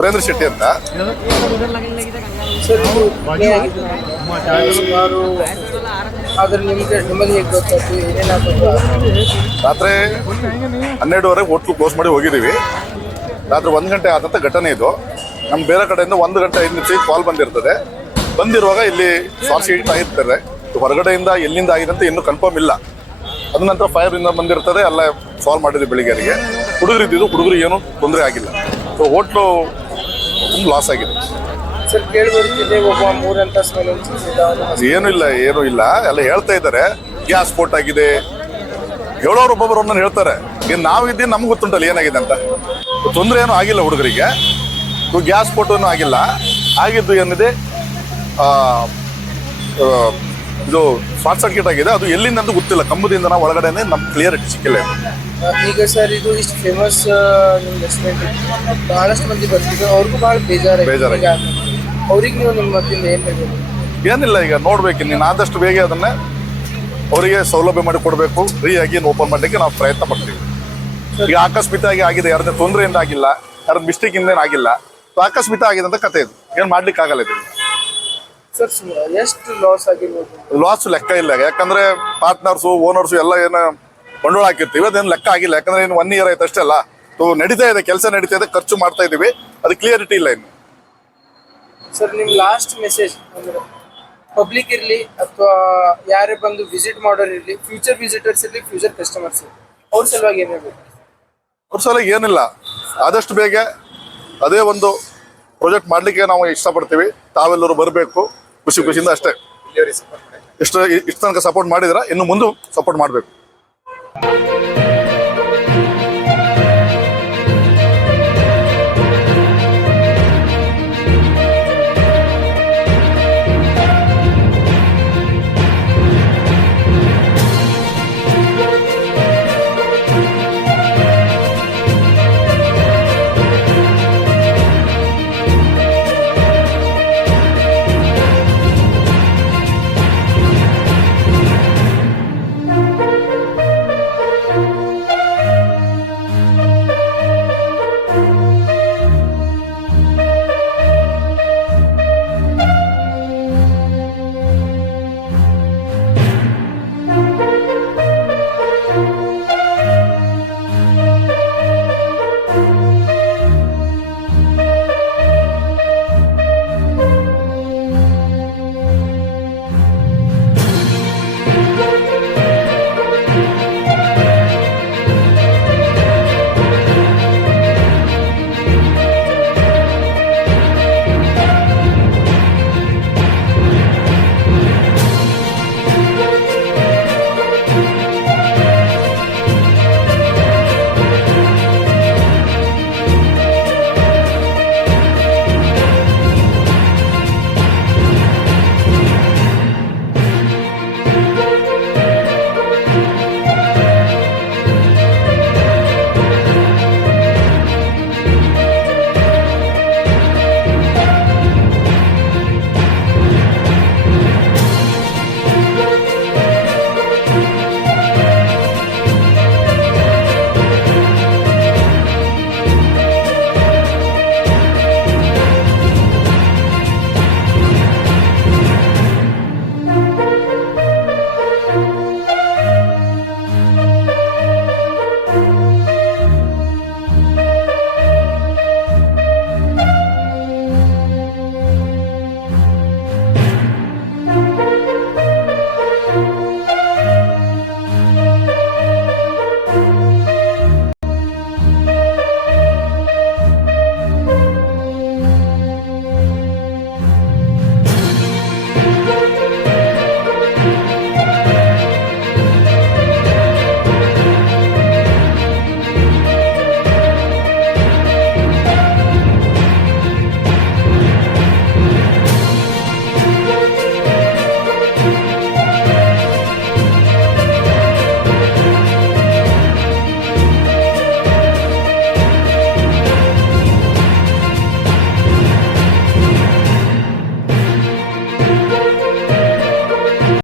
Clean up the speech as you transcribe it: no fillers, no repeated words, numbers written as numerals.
ಸುರೇಂದ್ರ ಶೆಟ್ಟಿ ಅಂತ. ಸರ್ ಇದು ಸುಮಾರು ಆದ್ರೆ ನಿಮ್ಮದು ಹೇಗೆ ಗೊತ್ತಾಯ್ತು, ಏನೇನಾಗ್ಬೋದು? ರಾತ್ರಿ 12:30 ಹೋಟ್ಲು ಕ್ಲೋಸ್ ಮಾಡಿ ಹೋಗಿದ್ದೀವಿ. ರಾತ್ರಿ 1 ಗಂಟೆ ಆದಂಥ ಘಟನೆ ಇದು. ನಮ್ಮ ಬೇರೆ ಕಡೆಯಿಂದ 1 ಗಂಟೆ 5 ನಿಮಿಷ ಕಾಲ್ ಬಂದಿರ್ತದೆ. ಬಂದಿರುವಾಗ ಇಲ್ಲಿ ಶಾರ್ಟ್ ಸರ್ಕ್ಯೂಟ್ ಆಗಿರ್ತಾರೆ. ಹೊರಗಡೆಯಿಂದ ಎಲ್ಲಿಂದ ಆಗಿದೆ ಅಂತ ಇನ್ನೂ ಕನ್ಫರ್ಮ್ ಇಲ್ಲ. ಅದ ನಂತರ ಫೈರಿಂದ ಬಂದಿರ್ತದೆ. ಎಲ್ಲ ಸಾಲ್ವ್ ಮಾಡಿದ್ವಿ ಬೆಳಿಗ್ಗೆಗೆ. ಹುಡುಗರು ಇದ್ದಿದ್ದು, ಹುಡುಗರಿಗೆ ಏನೂ ತೊಂದರೆ ಆಗಿಲ್ಲ. ಸೊ ಹೋಟ್ಲು ತುಂಬ ಲಾಸ್ ಆಗಿದೆ. ಸರ್ ಕೇಳಿ ಬರ್ತಿದೆ ಒಬ್ಬ 3 ಅಂತಸ್ತು ಏನೂ ಇಲ್ಲ ಎಲ್ಲ ಹೇಳ್ತಾ ಇದ್ದಾರೆ ಗ್ಯಾಸ್ ಸ್ಫೋಟ ಆಗಿದೆ. ಹೇಳೋರು ಒಬ್ಬೊಬ್ಬರು ಒಂದನ್ನು ಹೇಳ್ತಾರೆ. ಇನ್ನು ನಾವಿದ್ದೀನಿ, ನಮ್ಗೆ ಗೊತ್ತುಂಟಲ್ಲ ಏನಾಗಿದೆ ಅಂತ. ತೊಂದರೆ ಏನೂ ಆಗಿಲ್ಲ ಹುಡುಗರಿಗೆ. ಗ್ಯಾಸ್ ಸ್ಫೋಟನೂ ಆಗಿಲ್ಲ. ಆಗಿದ್ದು ಏನಿದೆ, ಇದು ಶಾರ್ಟ್ ಸರ್ಕ್ಯೂಟ್ ಆಗಿದೆ. ಅದು ಎಲ್ಲಿಂದ ಅಂತ ಗೊತ್ತಿಲ್ಲ. ಕಂಬದಿಂದ ನಾವು ಒಳಗಡೆನೆ ನಮ್ಗೆ ಕ್ಲಿಯರಿಟಿ ಸಿಕ್ಕಿಲ್ಲ. ಈಗ ಸರ್ ಇದು ಇಷ್ಟು ಫೇಮಸ್ ನಿಮ್ಮ ರೆಸ್ಟೋರೆಂಟ್, ಬಹಳಷ್ಟು ಮಂದಿ ಬರ್ತಿದ್ರು, ಅವ್ರಿಗೂ ಭಾಳ ಬೇಜಾರಾಗಿ ಅವ್ರಿಗೆ ನೀವು ನಿಮ್ಮ ಮತ್ತಿಂದ ಏನು ಹೇಳ್ಬೋದು? ಏನಿಲ್ಲ, ಈಗ ನೋಡ್ಬೇಕು. ನೀನು ಆದಷ್ಟು ಬೇಗ ಅದನ್ನೇ ಅವರಿಗೆ ಸೌಲಭ್ಯ ಮಾಡಿ ಕೊಡಬೇಕು. ಫ್ರೀ ಆಗಿ ಓಪನ್ ಮಾಡಲಿಕ್ಕೆ ನಾವು ಪ್ರಯತ್ನ ಪಡ್ತೀವಿ. ಈಗ ಆಕಸ್ಮಿಕವಾಗಿ ಆಗಿದೆ, ಯಾರದೇ ತೊಂದರೆಯಿಂದ ಆಗಿಲ್ಲ, ಯಾರದ್ದು ಮಿಸ್ಟೇಕಿಂದ ಆಗಿಲ್ಲ. ಆಕಸ್ಮಿಕ ಆಗಿದೆ ಅಂತ ಕತೆ ಇದು. ಏನು ಮಾಡ್ಲಿಕ್ಕೆ ಆಗಲ್ಲ ಇದು. ಸರ್ ಎಷ್ಟು ಲಾಸ್ ಆಗಿರ್ಬೋದು? ಲಾಸ್ ಲೆಕ್ಕ ಇಲ್ಲ. ಯಾಕಂದ್ರೆ ಪಾರ್ಟ್ನರ್ಸು, ಓನರ್ಸು ಎಲ್ಲ ಏನು ಬಂಡವಾಳ ಹಾಕಿರ್ತೀವಿ, ಅದೇನು ಲೆಕ್ಕ ಆಗಿಲ್ಲ. ಯಾಕಂದ್ರೆ ಇನ್ನು 1 ಇಯರ್ ಆಯ್ತು ಅಷ್ಟೇ ಅಲ್ಲ. ನಡೀತಾ ಇದೆ, ಕೆಲಸ ನಡೀತಾ ಇದೆ, ಖರ್ಚು ಮಾಡ್ತಾ ಇದೀವಿ. ಅದು ಕ್ಲಿಯರಿಟಿ ಇಲ್ಲ ಇನ್ನು. ಸರ್ ನಿಮ್ಮ ಲಾಸ್ಟ್ ಮೆಸೇಜ್ ಅಂದ್ರೆ ಪಬ್ಲಿಕ್ ಇರಲಿ ಅಥವಾ ಯಾರೇ ಬಂದು ವಿಸಿಟ್ ಮಾಡೋರು ಇರಲಿ, ಫ್ಯೂಚರ್ ವಿಸಿಟರ್ಸ್ ಇರಲಿ, ಫ್ಯೂಚರ್ ಕಸ್ಟಮರ್ಸ್ ಇರಲಿ, ಅವ್ರ ಸಲುವಾಗಿ ಏನು ಹೇಳ್ಬೇಕು? ಅವ್ರ ಸಲುವಾಗಿ ಏನಿಲ್ಲ, ಆದಷ್ಟು ಬೇಗ ಅದೇ ಒಂದು ಪ್ರಾಜೆಕ್ಟ್ ಮಾಡಲಿಕ್ಕೆ ನಾವು ಇಷ್ಟಪಡ್ತೀವಿ. ತಾವೆಲ್ಲರೂ ಬರಬೇಕು, ಖುಷಿಯಿಂದ ಅಷ್ಟೇ. ಇಷ್ಟು ತನಕ ಸಪೋರ್ಟ್ ಮಾಡಿದ್ರೆ ಇನ್ನು ಮುಂದೆ ಸಪೋರ್ಟ್ ಮಾಡಬೇಕು.